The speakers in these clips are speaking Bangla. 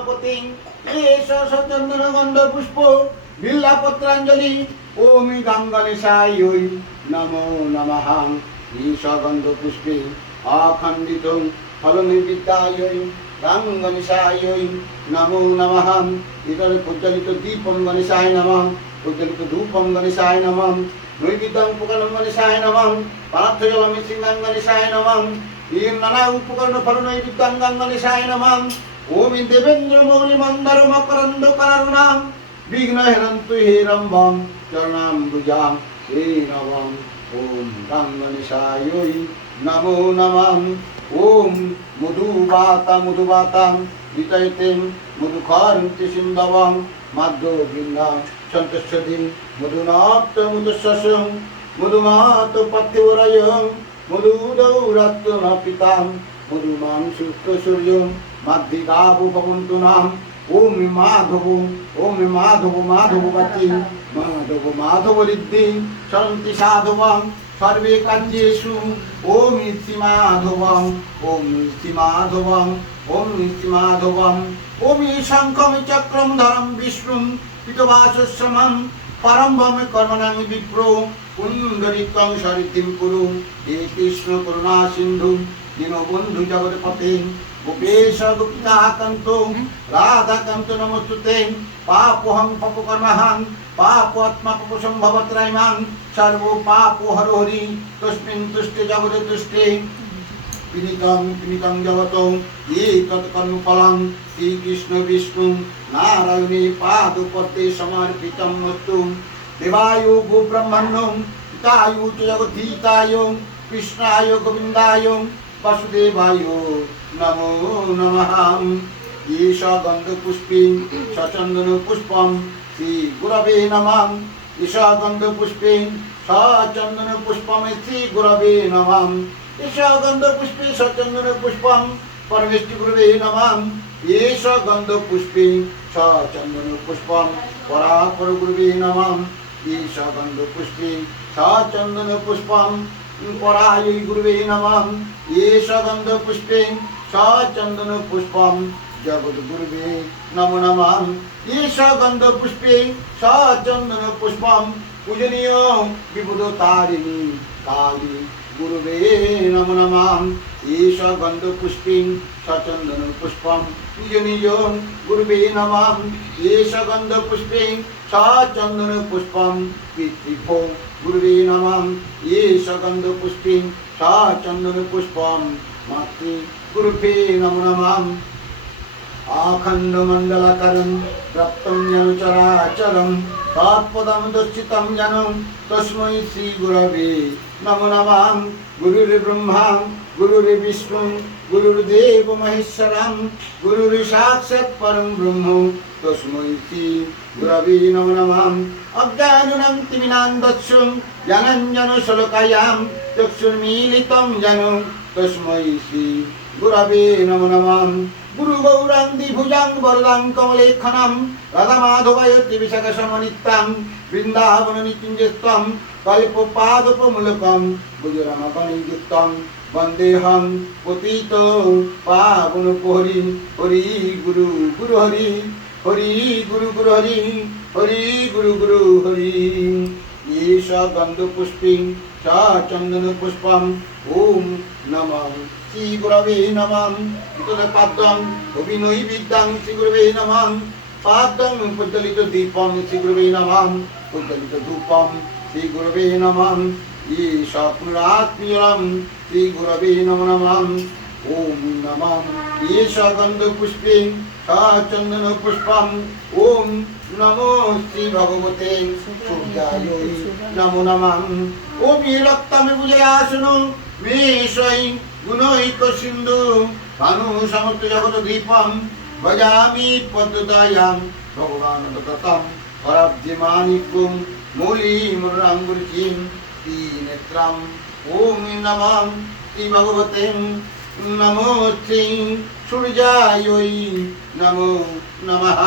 গণপতি এষ সচন্দন গন্ধ পুষ্প বিল্লাপত্রাঞ্জলি ওমি গঙ্গণেশায় নমো নমঃ ঈশ গন্ধ পুষ্পে অখণ্ডিত ফলনির্বিদ্যায় গঙ্গণেশায় নমো নমঃ ইতরে প্রজ্বলিত দীপম গণেশায় নমঃ প্রজ্বলিত ধূপম গণেশায় নমঃ নৈবেদ্যং উপকরণ গণেশায় নমঃ পার্থজলম সিংহং গণেশায় নমঃ এই নানা উপকরণ ফল নৈবেদ্যং গণেশায় নমঃ ওম দেবেন্দ্র মৌলি মন্দর মকরন্দ কারুণাম বিঘ্ন হেরন্তু হে রম্ভম চরণাম্বুজাম হে নমঃ ওম গণেশায় নমো নমঃ ওম মধুবাতাম বিতয়তেম মধুখরন্তি সিন্ধবম মাধ্য বৃন্দাম সন্তস্বধিম মধুনাপ্ত মধুশস্যং মধুমাত পথ্যবরয়ং মধুদৌরাত্ত ন পিতাম মধুমাং সুক্ত সূর্যং মাধ্যিকাবু ভবন্তু নাম ওম মাধব মাধবতী মাধব ঋদ্ধি সরন্তি সাধবং সর্বে কার্যেষু ওম ইতি মাধবং ওম ইতি মাধবং ওম ইতি মাধবং ওম শঙ্খম চক্রম ধরম বিষ্ণুম পিতবাসশ্রমম পরম ভমে কর্মণাং বিপ্র পুণ্ডরিকং সরিতিম কুরু হে কৃষ্ণ করুণা সিন্ধু দীনবন্ধু জগৎপতে গোপেশ গুপ্তাকান্ত রাধাকান্ত নমস্তুতে পাপোহং পাপকর্মহং পাপাত্মা পাপসম্ভবত্রাইমাং সর্ব পাপো হর হরি তস্মিন তুষ্টে জগতে তুষ্টে পিনিতং জগতং এতৎ কর্মফলং শ্রীকৃষ্ণ বিষ্ণু নারায়ণে পাদপদ্মে সমর্পিতম মস্তু দেবায় গো ব্রহ্মণ্যং পিতায় চ জগদ্ধিতায় কৃষ্ণায় গোবিন্দায় বাসুদেবায় নমো নমঃ ঈশ গন্ধ পুষ্পে সচন্দন পুষ্পম শ্রী গুরবে নমঃ ঈশ গন্ধ পুষ্পে সচন্দন পুষ্পম শ্রী গুরবে নমঃ ঈশ গন্ধ পুষ্পে সচন্দন পুষ্পম পরমেষ্টি গুরবে নমঃ ঈশ গন্ধ পুষ্পে সচন্দন পুষ্পম পরাপর গুরবে নমঃ ঈশ গন্ধ পুষ্পে সচন্দন পুষ্পম পরায় গুরবে নমঃ ঈশ গন্ধ পুষ্পে সচন্দন পুষ্পম জগদ্গুরুবে নমো নমঃ ঈশ গন্ধ পুষ্পে সচন্দন পুষ্পম পূজনীয় বিবুধ তারিণী কালী গুরুবে নমো নমঃ ঈশ গন্ধ পুষ্পে সচন্দন পুষ্পম পূজনীয় গুরুবে নমঃ ঈশ গন্ধ পুষ্পে সচন্দন পুষ্পম পিতৃভো গুরুবে নমঃ ঈশ গন্ধ পুষ্পে সচন্দন পুষ্পম মাতৃ গুরুবে নমো নমঃ আখণ্ড মণ্ডলাকারং রক্তং যেন চরাচরং তৎপদম দর্শিতং যেন তস্मै শ্রী গুরবে নমো নমঃ গুরুর ব্রহ্মা গুরুর বিষ্ণু গুরুর্দেব মহেশ্বরং গুরুর সাক্ষাৎ পরম ব্রহ্ম তস্मै শ্রী গুরবে নমো নমঃ অজ্ঞানং তিমিনান্ধস্যং জ্ঞানাঞ্জন শলাকায়াং চক্ষুর্মীলিতং যেন তস্मै শ্রী গুরবে নমো নমঃ গুরু গৌরাঙ্গি ভুজাং বরদাং কমলেক্ষণম রাধা মাধবায় ত্রিবিশাখ সমনিত্যং বৃন্দাবন নিকুঞ্জস্তম কল্প পাদপমূলকম গুজরামগণযুক্তম বন্দেহং পতিত পাবন হরি হরি গুরু গুরু হরি হরি গুরু গুরু হরি হরি গুরু গুরু হরি ঈশ গন্ধ পুষ্পে সচন্দন পুষ্পম ওম নমঃ শ্রী গুরবে নমঃ ইতরে পাদ্যং অভিনৈবেদ্যং শ্রী গুরবে নমঃ পাদ্যং প্রজ্বলিত দীপম শ্রী গুরবে নমঃ প্রজ্বলিত ধূপম শ্রী গুরবে নমঃ ঈশ পুরাত্মীয়ম শ্রী গুরবে নমো নমঃ ওম নমঃ ঈশ গন্ধ পুষ্পে সচন্দন পুষ্পম ওম নমো শ্রী ভগবতে সূর্যায় নমো নমঃ ওম রক্তমে বুঝায়াসনো মেষৈ গুণৈক সিন্ধু ভানু সমস্ত জগৎ দীপম ভজামি পদ্মতায়াম ভগবান দত্তম পরাব্ধিমানিকুম মূলিমুরাঙ্গুরচিম তিনেত্রম ওম নমঃ শ্রী ভগবতে নমো শ্রী সূর্যায় নমো নমঃ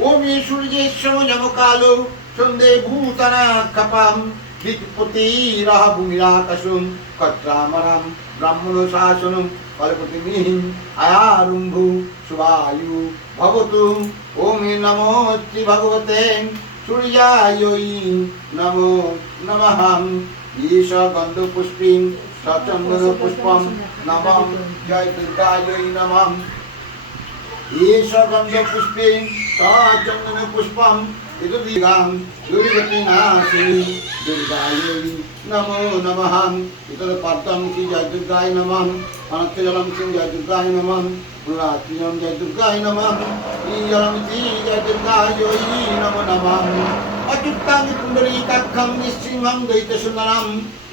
ওম সূর্যেশ্বর নমকালো সন্ধে ভূতানা কপাম দিকপতি রাহ ভূমিরাকাশম কত্রামরাম ব্রাহ্মণ শাসনম কল্পতিমিহিম আয়ারুম্ভু শুভায়ু ভবতু। ওম নমো শ্রী ভগবতে সূর্যায় নমো নমঃ। ঈশ গন্ধ পুষ্পিং সচন্দন পুষ্পম নমঃ জয় দুর্গায় নমঃ। ঈশ গন্ধ পুষ্পিং সচন্দন পুষ্পম ইদুদিগাং দুর্গতি নাশিনী দুর্গায় নমো নমঃ। ইতর পদ্মং শ্রী জয় দুর্গায় নমঃ। অনন্তজলম শ্রী জয় দুর্গায় নমঃ। পুরাত্রিজম জয় দুর্গায় নমঃ। ঈজলম শ্রী জয় দুর্গায় নমো নমঃ। অচ্যুতাং পুণ্ডরীকাক্ষং নিঃসিংহং দ্বৈতসুন্দরম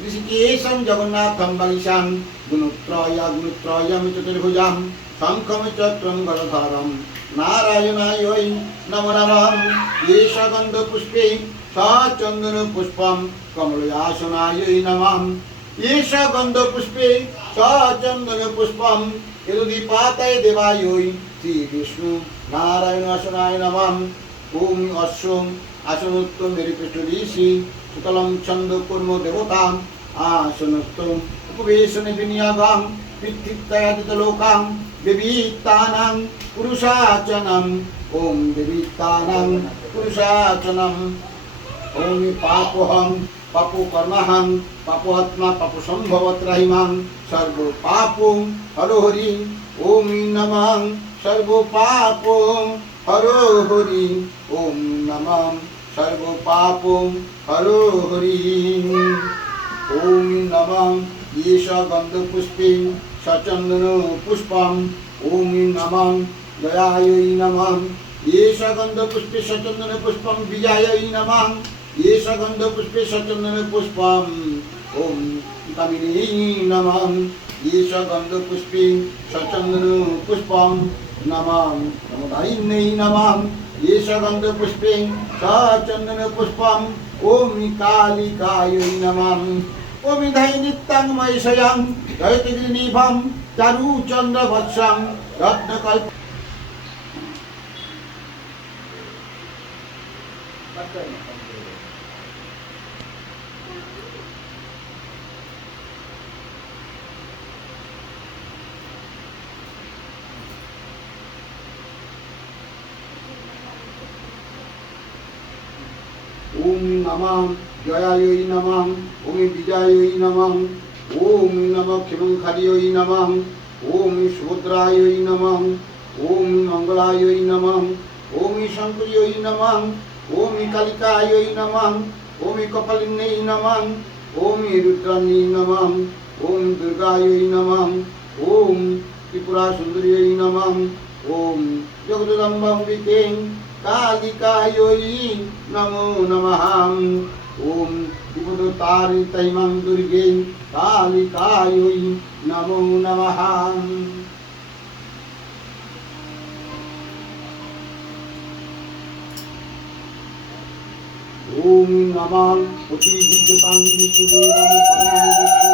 ঋষিকেশং জগন্নাথং বাগীশান গুণত্রয়ং চতুর্ভুজাং শঙ্খং চক্রং গদাধরম নারায়ণায় নমো নমঃ। ঈশ গন্ধ পুষ্পে সচন্দন পুষ্পম কমলাসনায় নমঃ। ঈশ গন্ধ পুষ্পে সচন্দন পুষ্পম ইদুদীপাতায় দেবায় শ্রী বিষ্ণু নারায়ণ আসনায় নমঃ। ওম অশ্বং আসনোত্তম মেরিপৃষ্ঠ ঋষি সুতলং ছন্দ কুর্ম দেবতাং আসনস্থম উপবেশনে বিনিয়াগাং পৃথিবীত্যাদিত লোকাং বিবিত্তানাং পুরুষাচনম। ওম বিবিত্তানাং পুরুষাচনম। ওম পাপোহং পাপো কর্মহং পাপোত্মা পাপ সম্ভবত্রাহিমাং সর্ব পাপং হরো হরি। ওম নমঃ সর্ব পাপং হরো হরি। ওম নমঃ সর্ব পাপং হরো হরি। ওম নমঃ ঈশ গন্ধ পুষ্পে সচন্দন পুষ্পম। ওম নমঃ জয়ায় নমঃ। ঈশ গন্ধ পুষ্পে সচন্দন পুষ্পম বিজয়ায় নমঃ। ঈশ গন্ধ পুষ্পে সচন্দন পুষ্পম ওম কামিনী নমঃ। ঈশ গন্ধ পুষ্পে সচন্দন পুষ্পম নমঃ নমোদায়িন্যৈ নমঃ। ঈশ গন্ধ পুষ্পে সচন্দন পুষ্পম ওম কালিকায় নমঃ। ওম ধাই নিত্যং মহেশয়ং জয়তিগ্নিভম চারুচন্দ্র বৎসং রত্নকল্প। ওম নমঃ জয়ায় নমঃ। ওম বিজয়ায় নমঃ। ওম নমঃ ক্ষেমংখার্যায় নমঃ। ওম সুভদ্রায় নমঃ। ওম মঙ্গলায় নমঃ। ওম শঙ্কর্যায় নমঃ। ওম কালিকায় নমঃ। ওম কপালিন্যৈ নমঃ। ওম রুদ্রাণ্যৈ নমঃ। ওম দুর্গায় নমঃ। ওম ত্রিপুরা সুন্দর্যায় নমঃ। ওম জগদম্বাম্বিকে কালিকায় নমো নমঃ। ওম বিপদতারিতৈমাং দুর্গে কালিকায় নমো নমঃ। ওম নমঃ অতিবিদ্যতাং বিষ্ণুদেবং পরমং বিষ্ণু।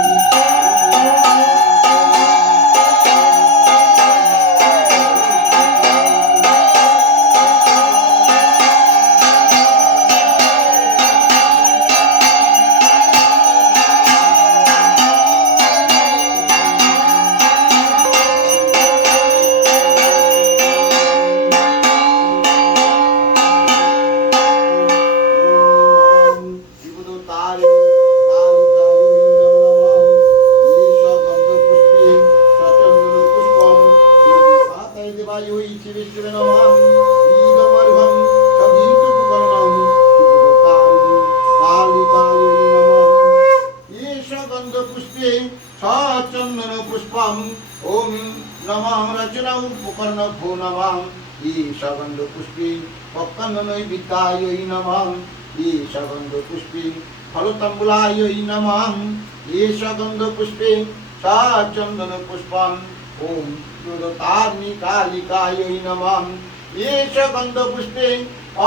সচন্দন পুষ্পম ওম নমঃ রচনা উপকর্ণ ভো নমঃ। ঈশ গন্ধ পুষ্পে পক্কন্দনৈ বিদ্যায় নমঃ। ঈশ গন্ধ পুষ্পে ফলতাম্বুলায় নমঃ। ঈশ গন্ধ পুষ্পে সচন্দন পুষ্পম ওম দুর্গতারিণী কালিকায় নমঃ। ঈশ গন্ধ পুষ্পে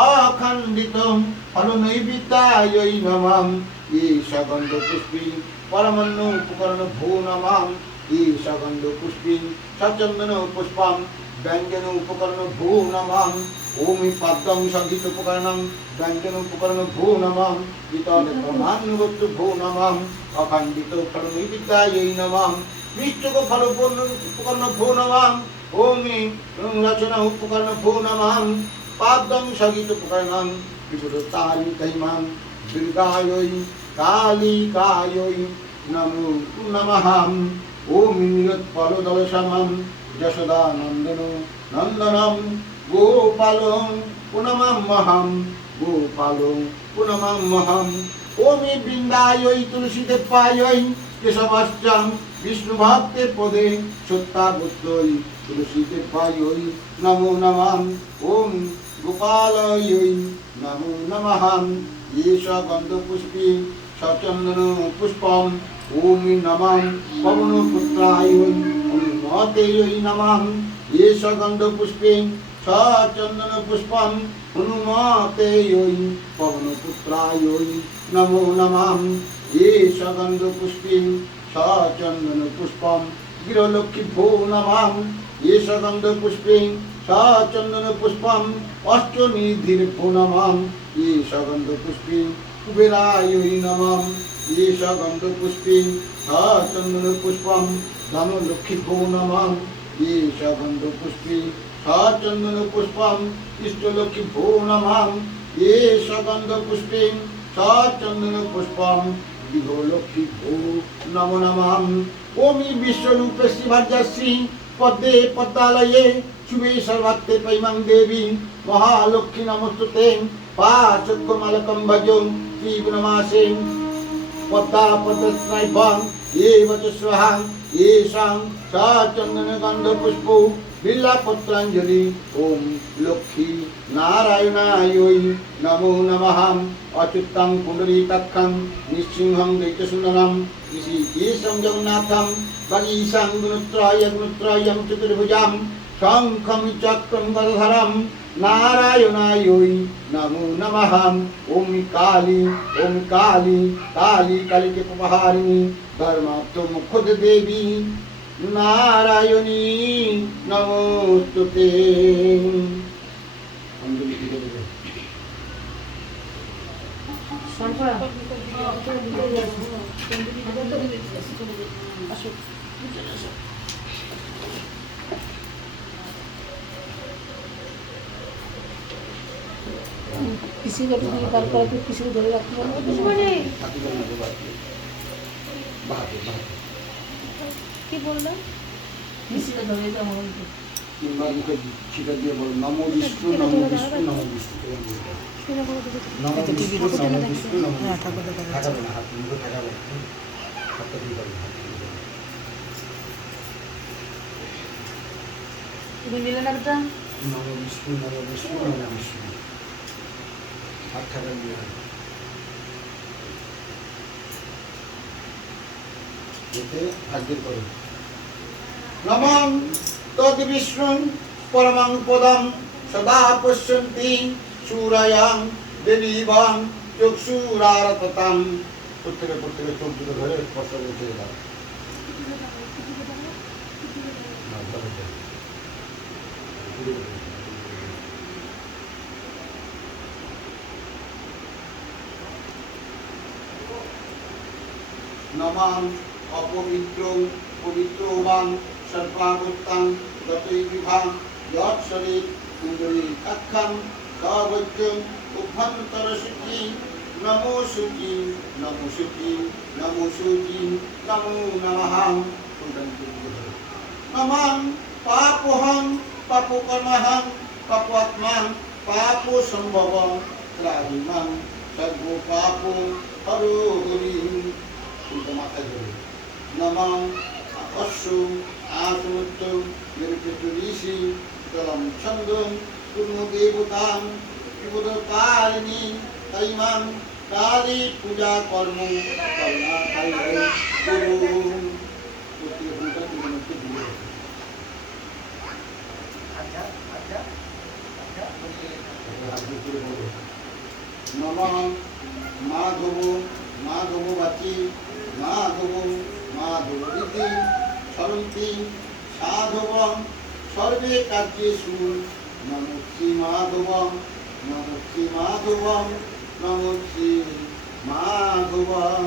অখণ্ডিত ফলনৈবেদ্যায় নমঃ। ঈশ গন্ধ পুষ্পে পরমান্ন উপকরণ ভো নমঃ। ঈশ গন্ধ পুষ্পে সচন্দন পুষ্পম ব্যঞ্জন উপকরণ ভো নমঃ। ওম পদ্মং সংগীত উপকরণং ব্যঞ্জন উপকরণ ভো নমঃ। ইতদ প্রমাণগত ভো নমঃ। অখণ্ডিত ফলনৈবেদ্যায় নমঃ। পৃষ্ঠক ফল উপকরণ ভো নমাম ওম রচনা উপকরণ ভো নমাম পাদং সগিত উপকরণম বিপুল তারি তৈমাম দুর্গায়ৈ কালিকায়ৈ নমো নমঃ ওম নীলোৎপল দলসমম যশোদা নন্দনম গোপালং পুনমাম্যহম গোপালং পুনমাম্যহম ওমি বৃন্দায়ৈ তুলসীদেবায়ৈ কেশবাস্যাং বিষ্ণু ভক্তে পদে সত্যাগত্যৈ তুলসীদেবায়ৈ নমো নমঃ ওম গোপালয়ৈ নমো নমঃ येष गन्धपुष्पे सचन्दन पुष्पम् ॐ नमः पवनपुत्रायै हनुमतेयै नमः येष गन्धपुष्पे सचन्दन पुष्पम् हनुमतेयै पवनपुत्रायै नमो नमः येष गन्धपुष्पे सचन्दन पुष्पम् गिरलक्ष्मीभ्यो नमः येष गन्धपुष्पे सचन्दन पुष्पम् अष्टनिधिर्भ्यो नमः येष गन्धपुष्पे कुबेरायै नमः येष गन्धपुष्पे सचन्दन पुष्पम् धनलक्ष्मीभ्यो नमः येष गन्धपुष्पे सचन्दन पुष्पम् इष्टलक्ष्मीभ्यो नमः येष गन्धपुष्पे सचन्दन पुष्पम् गृहलक्ष्मीभ्यो नमो नमः ओमि विश्वरूपे श्रीभद्रश्री पद्मे पद्मालये शुभे सर्वत्रे पैमां देवी महालक्ष्मी नमोस्तुते पाचक्कमालकं भजो श्रीगुणमासे पद्मापद्मस्नैभं एव च स्वाहा येषां सचन्दनगन्धपुष्पो बिल्वपत्राञ्जलि ॐ लक्ष्मी नारायणायै नमो नमः अच्युतं पुण्डरीकाक्षं नृसिंहं दैत्यसुन्दरं ऋषिकेशं जगन्नाथं वागीशां गुणत्रयं चतुर्भुजां शङ्खं चक्रं गदाधरं नारायणायै नमो नमः ॐ काली कालिके उपहारिणी धर्मात्ममुखद देवी नारायणी नमोस्तुते किसी को भी कर कर तो किसी को धरे रखना कुछ बने কি বললেন किसी को धरे तो हम কিংবা মুখে ছিটা দিয়ে বলো নমো বিষ্ণু নমো বিষ্ণু নমো বিষ্ণু নমো বিষ্ণু নমো বিষ্ণু নমো ঠাকাবে না হাত মুখে ঠাকাবে হাতটা দিয়ে বলো তুমি মিলে না বেটা নমো বিষ্ণু নমো বিষ্ণু নমো বিষ্ণু হাত ঠাকাবে দিয়ে এতে ভাগ্যের করো নমঃ তদ্বিষ্ণু পরমং পদম সদা পশ্যন্তি সূরয়ং দেবীবং চক্ষুরারততাম প্রত্যেকে চোখ দুটো ধরে স্পর্শ করে চলে যাও নমঃ অপবিত্র পবিত্রবাং সর্বাগতাং গতৈ বিভাং যৎসরে কুণ্ডলী কাক্ষাং সবজ্জং উভন্তরশুচি নমো শুচি নমো শুচি নমো শুচি নমো নমঃ নমঃ পাপোহং পাপকর্মহং পাপাত্মাং পাপ সম্ভবং ত্রাহিমাং সর্ব পাপ হরো হরি মাথায় ধরে নমঃ অশ্ব আসুত্ত নির্বিষি জলম ছন্দম কুর্মদেবতাং বিপদকারিণী তৈমাং কালী পূজা কর্ম নমঃ মাধব মাধববাচী মাধব মাধবীতি সরন্তি সাধবং সর্বে কার্যেষু নমো শ্রী মাধবং নমো শ্রী মাধবং নমো শ্রী মাধবং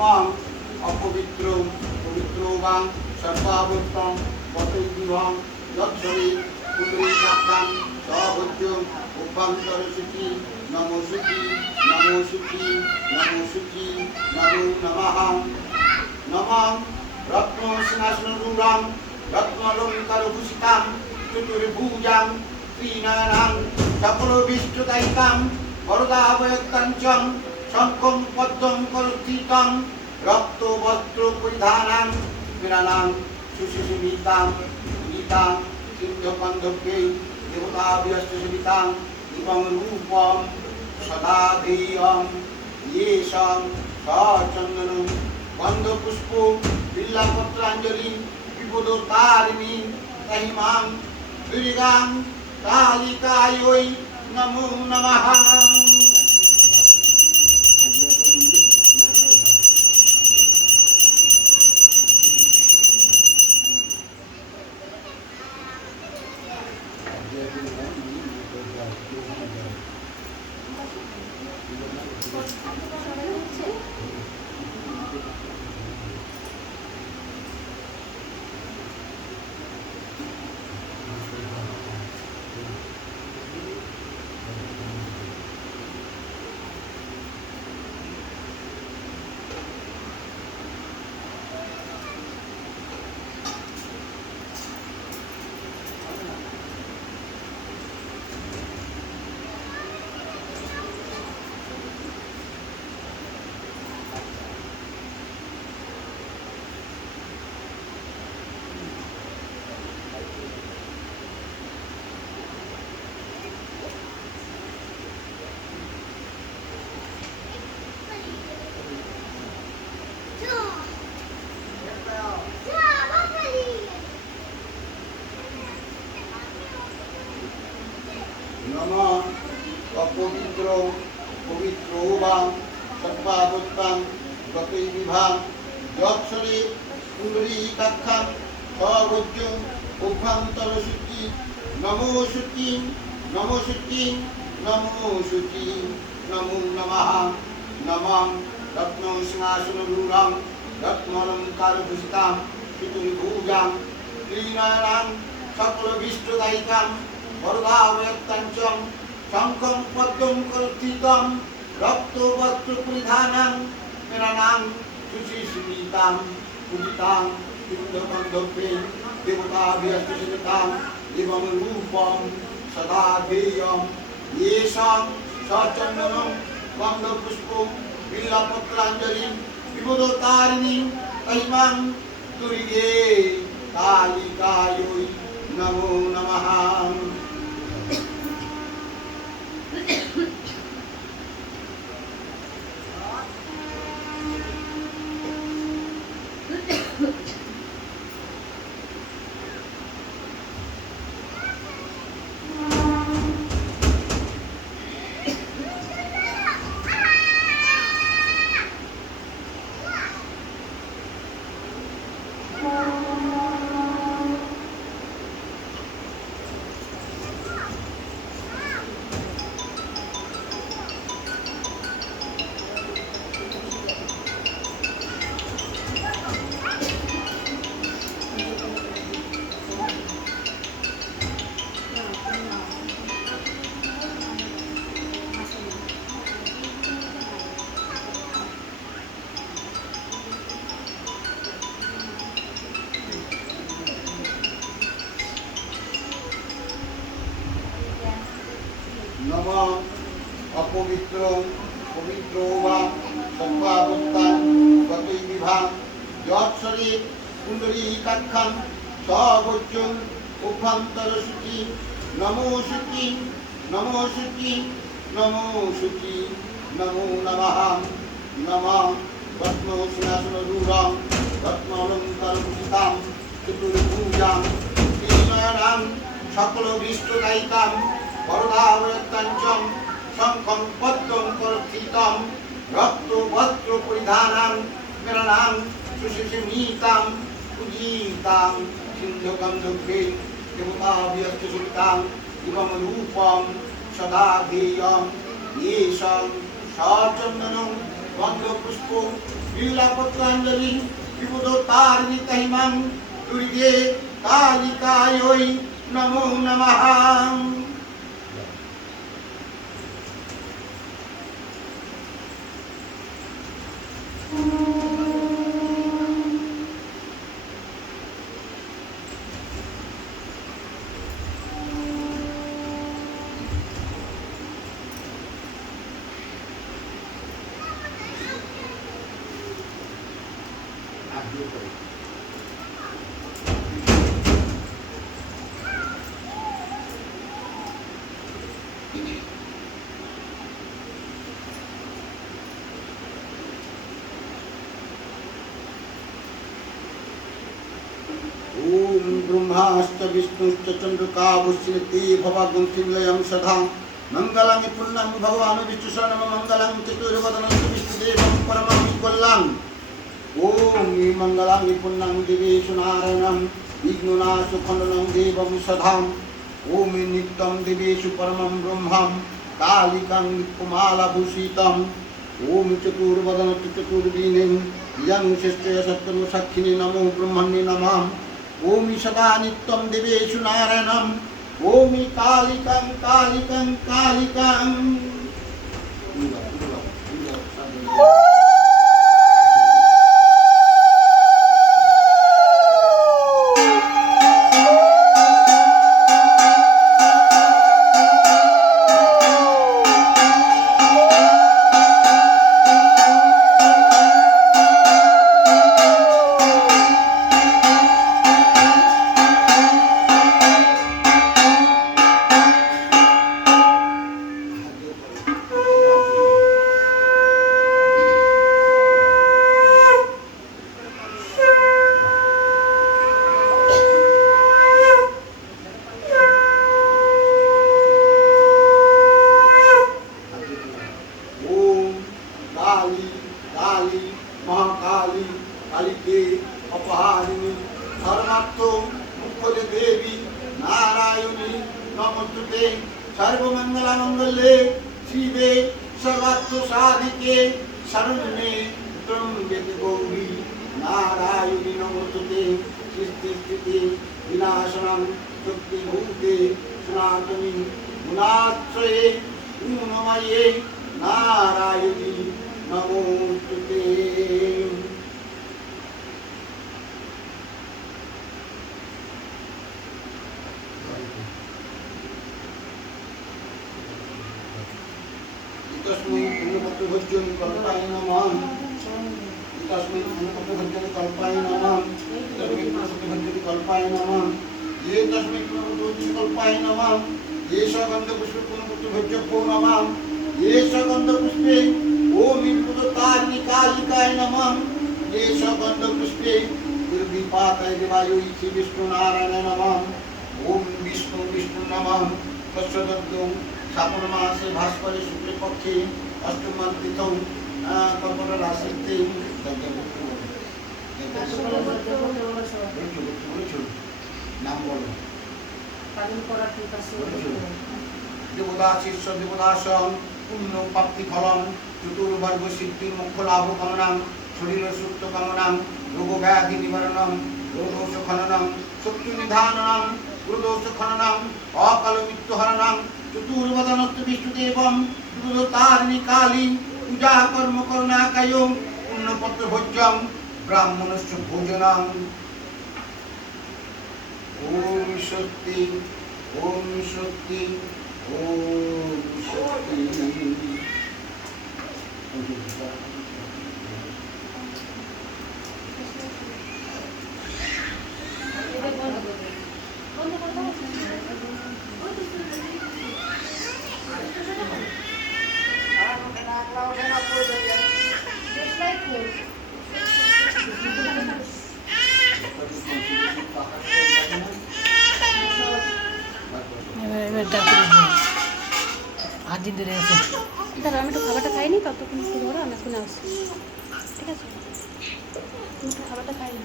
নমঃ অপবিত্র পবিত্র বা সর্বাবর্তম বতৈবিভং যৎসরি পুণ্ডরীকাক্ষাং সহোজ্যং অভ্যন্তরশুচি নমো শুচি নমো শুচি নমো শুচি নমো নমঃ নমঃ রত্ন সিংহাসনরূঢ়াং রত্নালঙ্কারভূষিতাং চতুর্ভুজাং ত্রিনয়নাং সকলবিষ্টদায়িকাং বরদাভয়ত্তাঞ্চং শঙ্খং পদ্মং করস্থিতং রক্তবস্ত্রপরিধানাং বিরানাং সুশিশিবিতাং গীতাং সিদ্ধকন্ধব্যৈ দেবতাভ্যস্তসেবিতাং এবং রূপম সদা ধেয়ং येषां सचन्दनं गन्धपुष्प बिल्लपत्राञ्जलिं विबुधोतारिणीं तहिमां दुर्गां कालिकायै नमो नमः। नमः अपवित्र पवित्र वा सर्वावत्तां गतैविभां यक्षरे पुण्डरीकाक्षां सभोज्यं उभ्यन्तरशुचि नमो शुचि नमो शुचि नमो शुचि नमो नमः नमः रत्नसिंहासनरूढां रत्नालङ्कारभूषितां चतुर्भुजां त्रिनयनां सकलभीष्टदायिकां वरदाभयत्ताञ्चं शङ्खं पद्मं करस्थितं रक्तवस्त्रपरिधानां मेनानां सुशिशुमितां पूजितां सिद्धकन्धब्बे देवताभ्यस्तसेवितां एवं रूपं सदा ध्येयं येषां सचन्दनं गन्धपुष्पं बिल्लपत्राञ्जलिं विबुधोतारिणीं तहिमां दुर्गे कालिकायै नमो नमः। नमः अपवित्र पवित्र वा सर्वावत्तां गतैविभां यक्षरे पुण्डरीकाक्षां सभोज्यं उभ्यन्तरशुचि नमो शुचि नमो शुचि नमो शुचि नमो नमः नमः रत्नसिंहासनरूढां रत्नालङ्कारभूषितां चतुर्भुजां त्रिनयनां सकलभीष्टदायिकां वरदाभयत्ताञ्चं शङ्खं पद्मं करस्थितं रक्तवस्त्रपरिधानां मेलनां सुशिशुमितां पूजितां सिद्धकन्धब्बे देवताभ्यस्तसेवितां एवं रूपं सदा ध्येयं येषां सचन्दनं गन्धपुष्प বিল্লাপত্রাঞ্জলি বিবুধতারিণী তহিমাং দুর্গে কালিকায় নমো নমঃ। ओम ब्रह्माश्च विष्णुश्च चंद्रकाभुश्रीते भवागं चिन्मयं सदा मंगलं पुण्यं भगवान् विष्णुशरणं मंगलं चतुर्वदनं विष्णुदेवं परमं कल्याणं। ओम मंगलं पुण्यं दिवेषु नारायणं विघ्ननाशखण्डनं देवं सदा। ओम नित्यं दिवेषु परमं ब्रह्मं कालिकं कुमालभूषितं। ओम चतुर्वदन चतुर्दिनं यं शिष्टय सत्यं साक्षिणे नमो ब्रह्मणे नमः। ओम सदा नित्यं देवेषु नारायणं ओम कालिकं कालिकं कालिकं। महाकाली कालिके अपहारिणी धर्मात्म मुख्य देवी नारायणी नमोस्तुते। सर्वमंगलमंगले शिवे सर्वार्थ साधिके शरण्ये त्र्यंबके गौरी नारायणी नमोस्तुते। सृष्टि स्थिति विनाशनं शक्तिभूते सनातनी गुणाश्रये गुणमये नारायणी नमोस्तुते। तस्मै अन्नपत्रभोज्यं कल्पाय नमः। तस्मै अन्नपत्रभोज्यं कल्पाय नमः। तस्मै अन्नपत्रभोज्यं कल्पाय नमः। ये तस्मै अन्नपत्रभोज्यं कल्पाय नमः। ये सगन्धपुष्पपत्रभोज्यं नमः। ये सगन्धपुष्पे ओम विष्णुतारिणी कालिकाय नमः। ये सगन्धपुष्पे दुर्विपाताय देवाय श्री विष्णुनारायणाय नमः। ओम विष्णु विष्णु नमः। तस्सदद्दं श्रावण मासे भास्करे शुक्ल पक्षे अष्टम तिथौ कल्पना राशिते नाम बोलो देवदास देवदासं पुण्य प्राप्ति फलम चतुर्वर्ग सिद्धि मोक्ष लाभ कामनां शरीर सुস্থ कामनां रोग व्याधि निवारणं रोगदोष खननं शत्रु निधानं गुरुदोष खननं अकाल मृत्यु हरणं चतुर्वदनस्तु विष्णुदेवं विबुधतारिणी काली पूजा कर्म करुणाकायो पुण्यपत्र भोज्यं ब्राह्मणस्य भोजनं। ओम शक्ति ओम शक्ति ओम शक्ति। দিন ধরে আছে দাঁড়া আমি একটু খাবারটা খাইনি ততক্ষণ একটু ধরো আমি এখন আসছি ঠিক আছে তুমি একটু খাবারটা খাইনি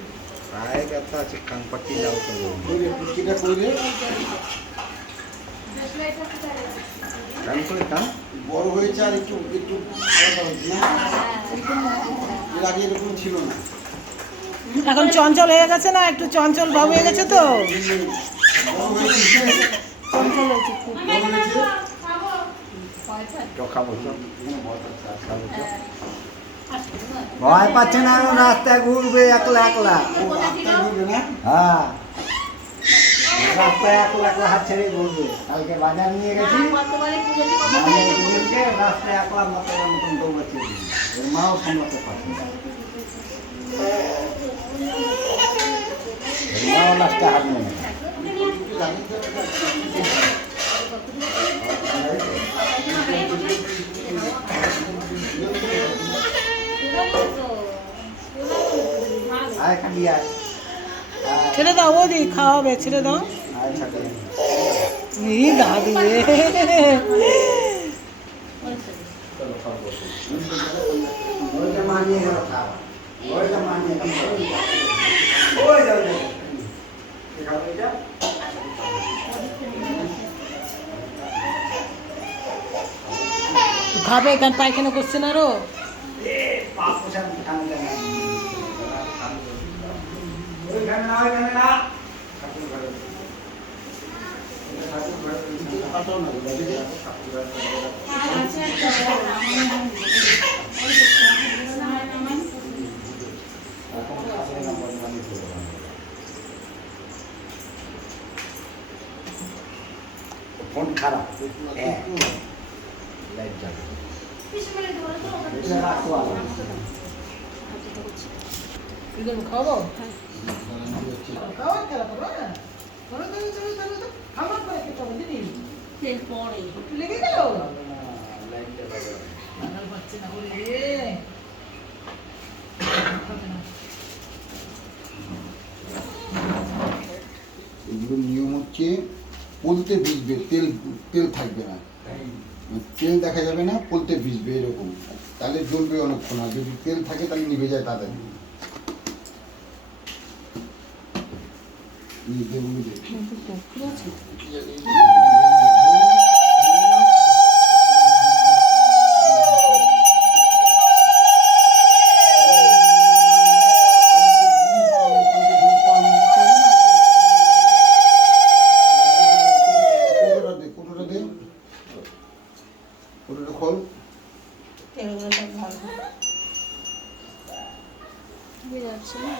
काय करता আছে কাংপাটি দাও তো ওরে পুষ্টিটা কইলে কাম করে কাম বড় হয়েছে আর একটু একটু ভালো হচ্ছে না। এর আগে এরকম ছিল না। এখন চঞ্চল হয়ে গেছে না, একটু চঞ্চল ভাব হয়ে গেছে তো। বড় হয়েছে, চঞ্চল হয়েছে খুব। বড় হয়েছে। তো খাবো তো। এখানে ভয় পাচ্ছে, আর খাবো তো। ভয় পাচ্ছে না, এখন রাস্তায় ঘুরবে একলা একলা। ও রাস্তায় ঘুরবে না? হ্যাঁ, রাস্তায় একলা একলা হাত ছেড়ে ঘুরবে। কালকে বাজার নিয়ে গেছি, রাস্তায় একলা মাথার মতন দৌড়াচ্ছে। ওর মাও সামলাতে পারছে না। ওর মাও লাস্টে হাত নেবে না। আয় খাবি আয়। ছেড়ে দাও বৌদি, খাওয়াবে, ছেড়ে দাও। আয় খাবি আয়। এই দাদু রে। ওইটা মানিয়ে গেল খাওয়া। ওইটা মানিয়ে গেল। ওই যাও যাও। খাবো এটা? খাবে, এখান পায়খানা করছে না আরো। পাপ পোষার খানা দেয় না। ওইখানে না, ওইখানে না। ঠাকুর ঘরে। ঠাকুর ঘরে। পাঠাও না, ঠাকুর ঘরে। এখন খাবে না, বদমাইশি করবে না। ফোন খারাপ। লাইট জ্বালা। এটা রাখো আলো। কি করবো, খাওয়াবো? খাওয়া খেলা করবো না? চলো চলো চলো চলো চলো। খাবার পরে খেতে হবে দিদি। পরে একটু লেগে গেল। লাইট জ্বালা। আনাল পাচ্ছে না বলে রে। খাবে না। এগুলো নিয়ম হচ্ছে পোলতে ভিজবে, তেল তেল থাকবে না, তেল দেখা যাবে না, পোলতে ভিজবে এরকম, তাহলে জ্বলবে অনেকক্ষণ। আর যদি তেল থাকে তাহলে নিভে যায় তাড়াতাড়ি। যেগুলো দেখি খোল। যাচ্ছে না।